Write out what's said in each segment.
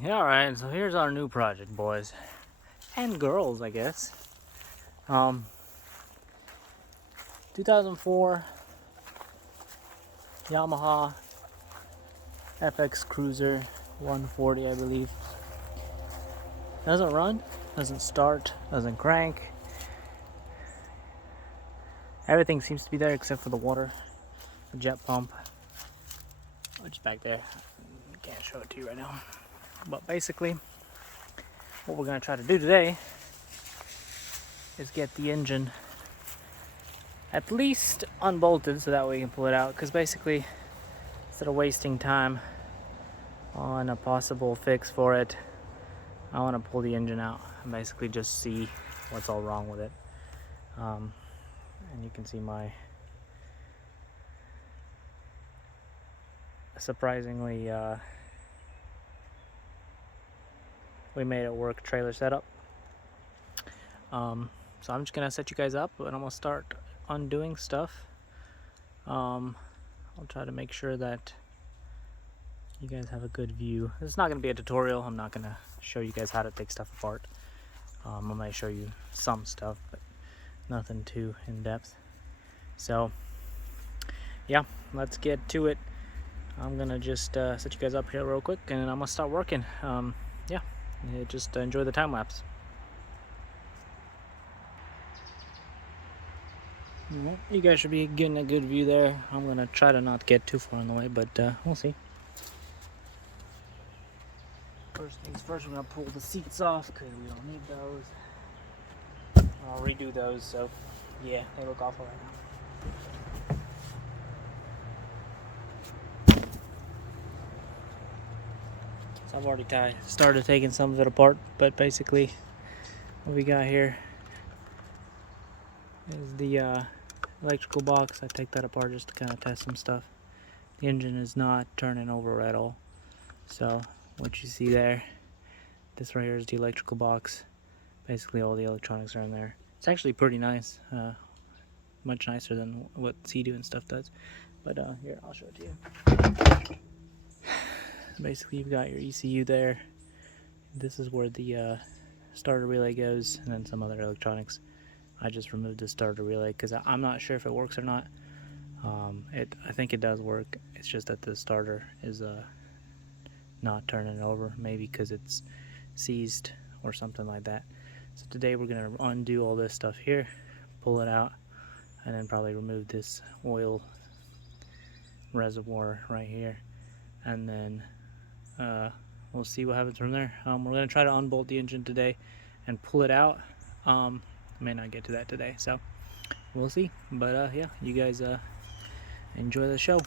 Yeah, alright, so here's our new project, boys. And girls, I guess. 2004 Yamaha FX Cruiser 140, I believe. Doesn't run, doesn't start, doesn't crank. Everything seems to be there except for the water, the jet pump, which is back there. Can't show it to you right now. But basically, what we're going to try to do today is get the engine at least unbolted so that way we can pull it out. Because basically, instead of wasting time on a possible fix for it, I want to pull the engine out and basically just see what's all wrong with it. And you can see my surprisingly we made it work trailer setup. So I'm just gonna set you guys up and I'm gonna start undoing stuff. I'll try to make sure that you guys have a good view. It's not gonna be a tutorial. I'm not gonna show you guys how to take stuff apart. I might show you some stuff, but nothing too in depth. So yeah, let's get to it. I'm gonna just set you guys up here real quick and I'm gonna start working. Yeah, just enjoy the time lapse. Alright, you guys should be getting a good view there. I'm gonna try to not get too far in the way, but we'll see. First things first, we're gonna pull the seats off because we don't need those. I'll redo those, so yeah, they look awful right now. So I've already started taking some of it apart, but basically what we got here is the electrical box. I take that apart just to kind of test some stuff. The engine is not turning over at all. So what you see there, this right here is the electrical box. Basically all the electronics are in there. It's actually pretty nice, much nicer than what Sea-Doo and stuff does. But here, I'll show it to you. Basically you've got your ECU there. This is where the starter relay goes, and then some other electronics. I just removed the starter relay because I'm not sure if it works or not. I think it does work. It's just that the starter is not turning over, maybe because it's seized or something like that. So today we're gonna undo all this stuff here, pull it out, and then probably remove this oil reservoir right here, and then we'll see what happens from there. We're gonna try to unbolt the engine today and pull it out. May not get to that today, so we'll see. But yeah, you guys enjoy the show.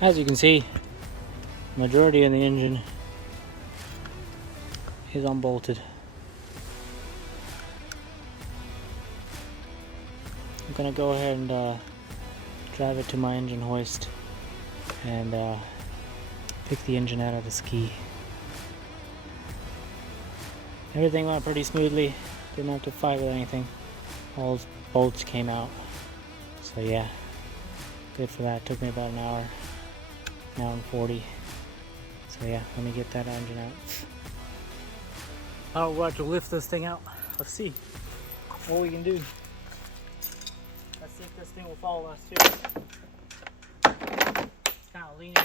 As you can see, majority of the engine is unbolted. I'm gonna go ahead and drive it to my engine hoist and pick the engine out of the ski. Everything went pretty smoothly, didn't have to fight with anything. All those bolts came out. So yeah, good for that. Took me about an hour and 40. So yeah, let me get that engine out. I'll have to lift this thing out. Let's see what we can do. Let's see if this thing will follow us too. It's kind of leaning.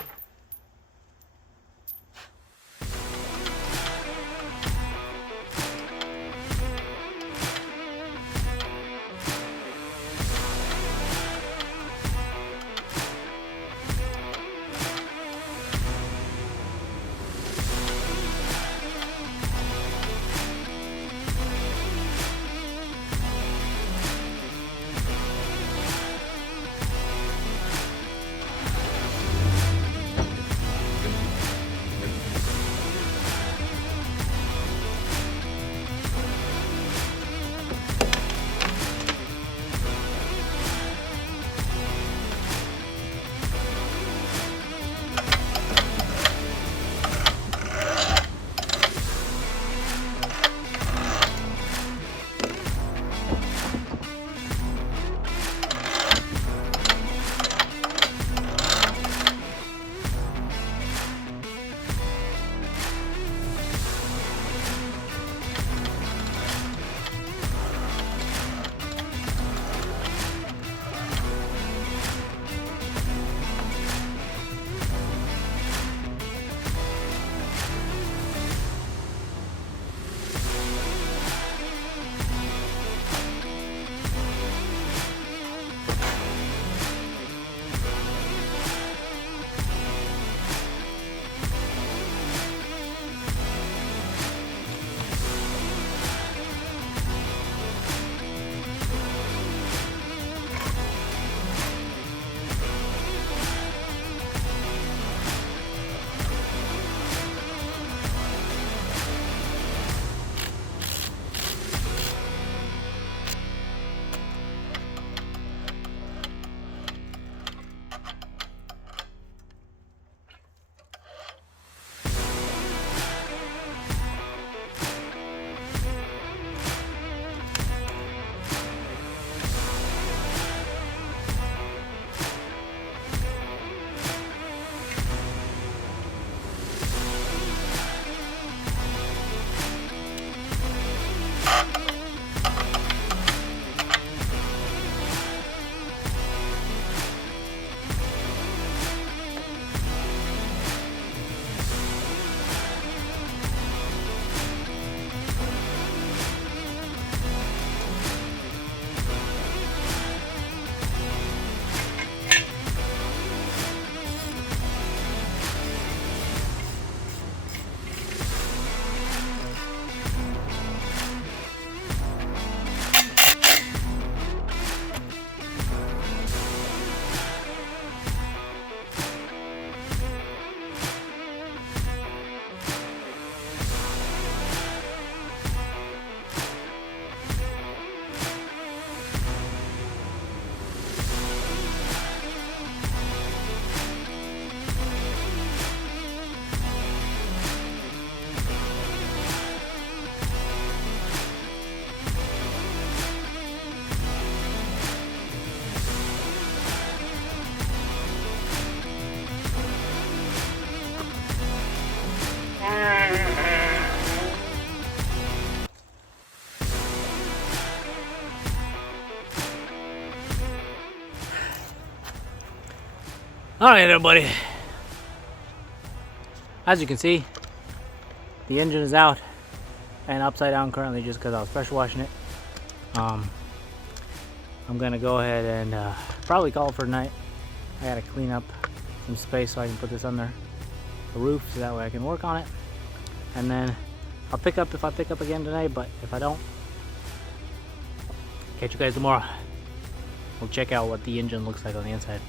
Alright everybody, as you can see, the engine is out and upside down currently just because I was pressure washing it. I'm gonna go ahead and probably call it for tonight. I gotta clean up some space so I can put this under the roof so that way I can work on it. And then I'll pick up if I pick up again tonight, but if I don't, catch you guys tomorrow. We'll check out what the engine looks like on the inside.